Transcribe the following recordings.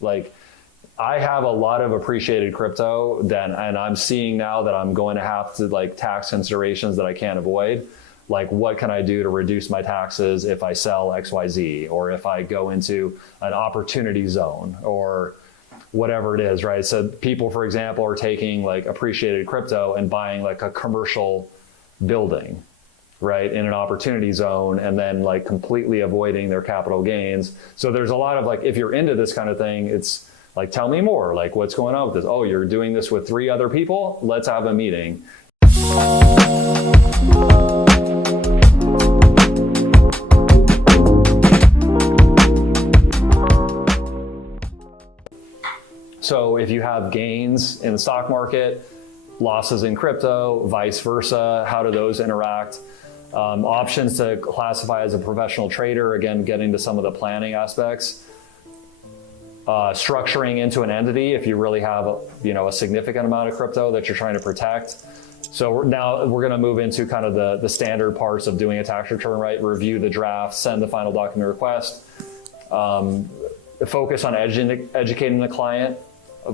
Like, I have a lot of appreciated crypto and I'm seeing now that I'm going to have to like tax considerations that I can't avoid. Like, what can I do to reduce my taxes if I sell XYZ, or if I go into an opportunity zone, or whatever it is, right? So people, for example, are taking like appreciated crypto and buying like a commercial building, right, in an opportunity zone, and then like completely avoiding their capital gains. So there's a lot of like, if you're into this kind of thing, it's like, tell me more, like what's going on with this? Oh, you're doing this with 3 other people? Let's have a meeting. So if you have gains in the stock market, losses in crypto, vice versa, how do those interact? Options to classify as a professional trader, again, getting to some of the planning aspects. Structuring into an entity if you really have a significant amount of crypto that you're trying to protect. So now we're going to move into kind of the standard parts of doing a tax return, right? Review the draft, send the final document request, focus on educating the client.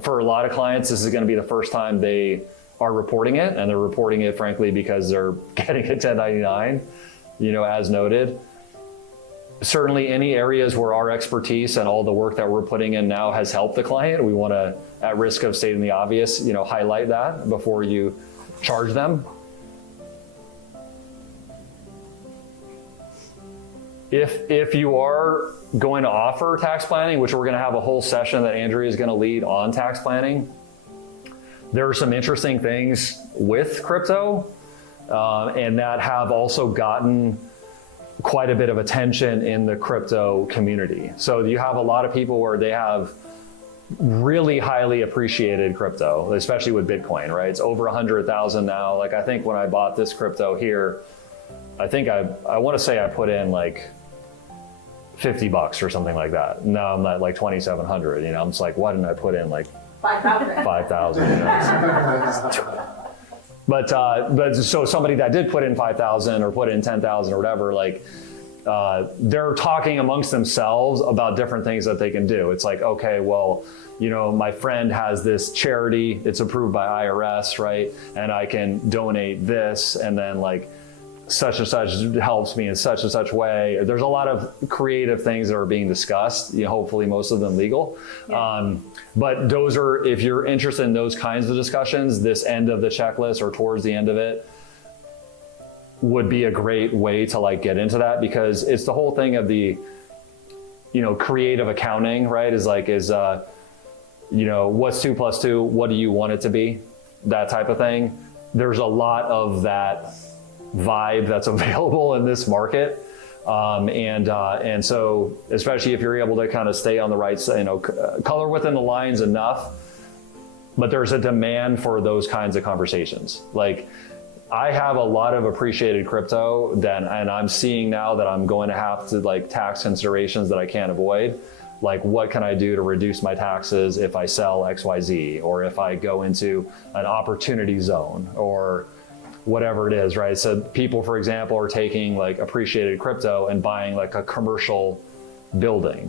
For a lot of clients, this is going to be the first time they are reporting it, and they're reporting it, frankly, because they're getting a 1099, as noted. Certainly any areas where our expertise and all the work that we're putting in now has helped the client, we want to, at risk of stating the obvious, highlight that before you charge them. If you are going to offer tax planning, which we're going to have a whole session that Andrea is going to lead on tax planning, there are some interesting things with crypto, and that have also gotten quite a bit of attention in the crypto community. So you have a lot of people where they have really highly appreciated crypto, especially with Bitcoin, right? It's over 100,000 now. Like, I think when I bought this crypto here, I think I want to say I put in like $50 or something like that. Now I'm at like 2,700. I'm just like, why didn't I put in like 5,000? But so somebody that did put in 5,000 or put in 10,000 or whatever, like they're talking amongst themselves about different things that they can do. It's like, okay, well, my friend has this charity, it's approved by IRS, right? And I can donate this, and then like such and such helps me in such and such way. There's a lot of creative things that are being discussed, hopefully most of them legal. Yeah. But those are, if you're interested in those kinds of discussions, this end of the checklist or towards the end of it would be a great way to like get into that, because it's the whole thing of the, creative accounting, right? What's 2 + 2? What do you want it to be? That type of thing. There's a lot of that vibe that's available in this market. And so, especially if you're able to kind of stay on the right, color within the lines enough, but there's a demand for those kinds of conversations. Like, I have a lot of appreciated crypto and I'm seeing now that I'm going to have to like tax considerations that I can't avoid. Like, what can I do to reduce my taxes if I sell XYZ, or if I go into an opportunity zone, or whatever it is, right? So people, for example, are taking like appreciated crypto and buying like a commercial building,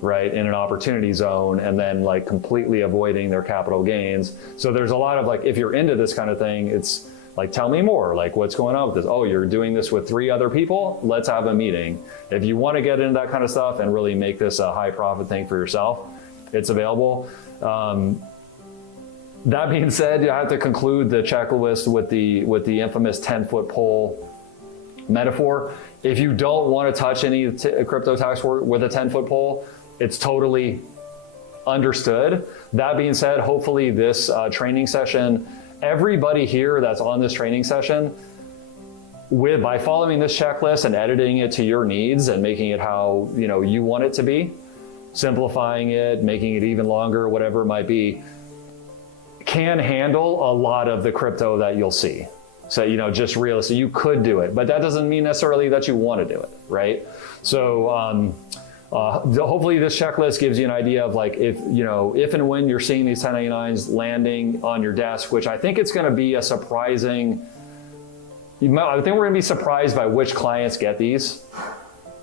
right, in an opportunity zone, and then like completely avoiding their capital gains. So there's a lot of like, if you're into this kind of thing, it's like, tell me more, like what's going on with this? Oh, you're doing this with 3 other people? Let's have a meeting. If you want to get into that kind of stuff and really make this a high profit thing for yourself, it's available. That being said, I have to conclude the checklist with the infamous 10-foot pole metaphor. If you don't want to touch any crypto tax with a 10-foot pole, it's totally understood. That being said, hopefully this training session, everybody here that's on this training session, by following this checklist and editing it to your needs and making it how you want it to be, simplifying it, making it even longer, whatever it might be, can handle a lot of the crypto that you'll see. So, just realistic, you could do it, but that doesn't mean necessarily that you want to do it, right? So hopefully this checklist gives you an idea of like, if and when you're seeing these 1099s landing on your desk, which I think it's going to be a surprising, I think we're going to be surprised by which clients get these.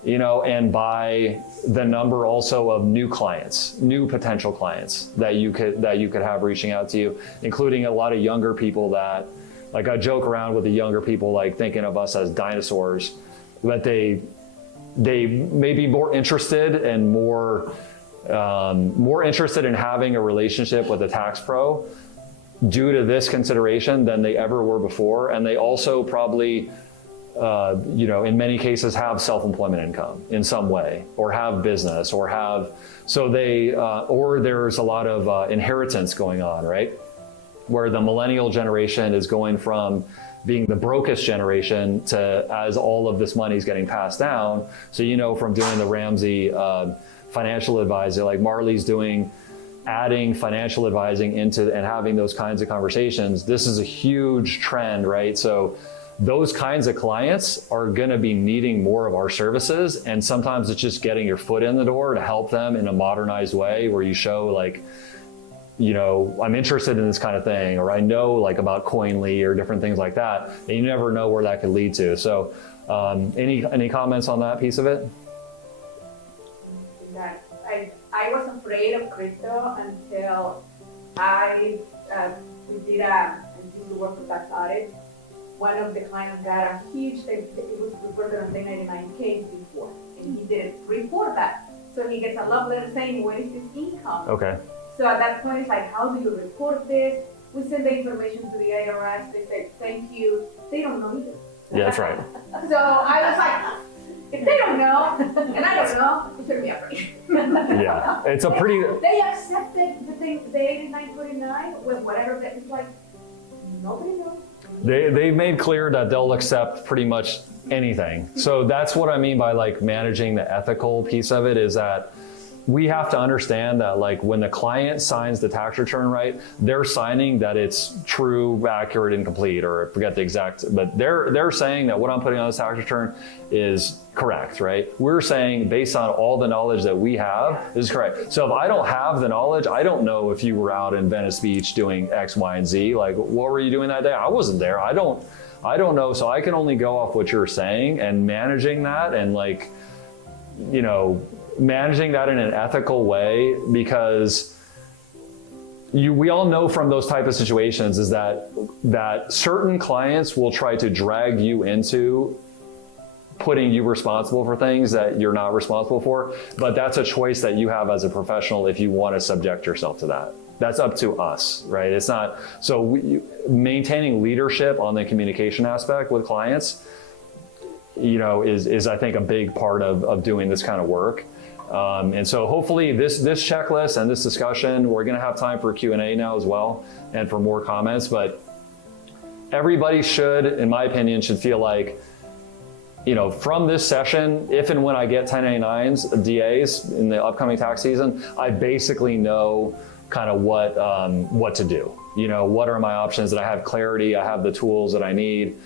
and by the number also of new clients, new potential clients that you could have reaching out to you, including a lot of younger people that, like I joke around with the younger people, like thinking of us as dinosaurs, but they may be more interested and more interested in having a relationship with a tax pro due to this consideration than they ever were before. And they also probably, in many cases have self-employment income in some way, or have business, or or there's a lot of inheritance going on, right? Where the millennial generation is going from being the brokest generation to, as all of this money is getting passed down. So, from doing the Ramsey financial advisor, like Marley's adding financial advising into and having those kinds of conversations, this is a huge trend, right? So those kinds of clients are going to be needing more of our services. And sometimes it's just getting your foot in the door to help them in a modernized way where you show like, I'm interested in this kind of thing, or I know like about Coinly or different things like that. And you never know where that could lead to. So any comments on that piece of it? I was afraid of crypto until we did to work with tax audit. One of the clients got a huge, it was reported on 1099K before, and he didn't report that. So he gets a love letter saying, where is this income? Okay. So at that point, it's like, how do you report this? We send the information to the IRS. They say, thank you. They don't know either. Yeah, that's right. So I was like, if they don't know, and I don't know, it shouldn't be afraid. Yeah, it's a pretty... They accepted the 8949 with whatever, it's like, nobody knows. They've made clear that they'll accept pretty much anything. So that's what I mean by like managing the ethical piece of it, is that we have to understand that like when the client signs the tax return, right, they're signing that it's true, accurate, and complete, or I forget the exact, but they're saying that what I'm putting on this tax return is correct, right? We're saying based on all the knowledge that we have, this is correct. So if I don't have the knowledge, I don't know if you were out in Venice Beach doing X, Y, and Z. Like, what were you doing that day? I wasn't there. I don't know. So I can only go off what you're saying, and managing that and like, managing that in an ethical way, because we all know from those type of situations is that certain clients will try to drag you into putting you responsible for things that you're not responsible for, but that's a choice that you have as a professional if you want to subject yourself to that. That's up to us, right? It's not, so maintaining leadership on the communication aspect with clients, is I think a big part of doing this kind of work. And so hopefully this checklist and this discussion, we're going to have time for Q&A now as well, and for more comments, but everybody should, in my opinion, should feel like, from this session, if and when I get 1099s, DAs in the upcoming tax season, I basically know kind of what to do. What are my options, that I have clarity, I have the tools that I need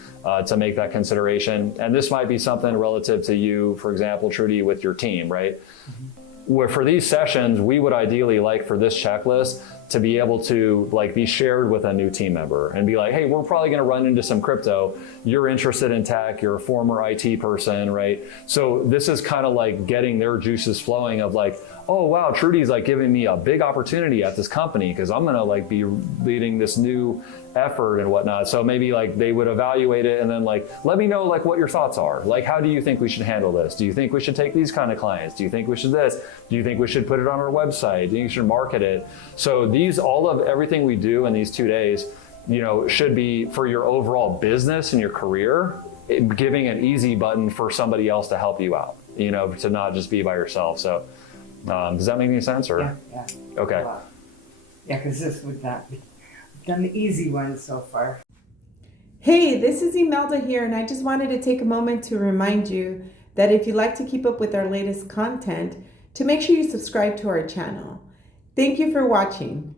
to make that consideration. And this might be something relative to you, for example, Trudy, with your team, right? Mm-hmm. Where for these sessions, we would ideally like for this checklist to be able to like be shared with a new team member and be like, hey, we're probably going to run into some crypto. You're interested in tech. You're a former IT person, right? So this is kind of like getting their juices flowing of like, oh, wow, Trudy's like giving me a big opportunity at this company because I'm going to like be leading this new effort and whatnot. So maybe like they would evaluate it and then like, let me know like what your thoughts are. Like, how do you think we should handle this? Do you think we should take these kind of clients? Do you think we should this? Do you think we should put it on our website? Do you think we should market it? So all of everything we do in these 2 days, should be for your overall business and your career, giving an easy button for somebody else to help you out, to not just be by yourself. So does that make any sense? Or? Yeah. Okay. Yeah, because this would not be done the easy one so far. Hey, this is Imelda here, and I just wanted to take a moment to remind you that if you'd like to keep up with our latest content, to make sure you subscribe to our channel. Thank you for watching.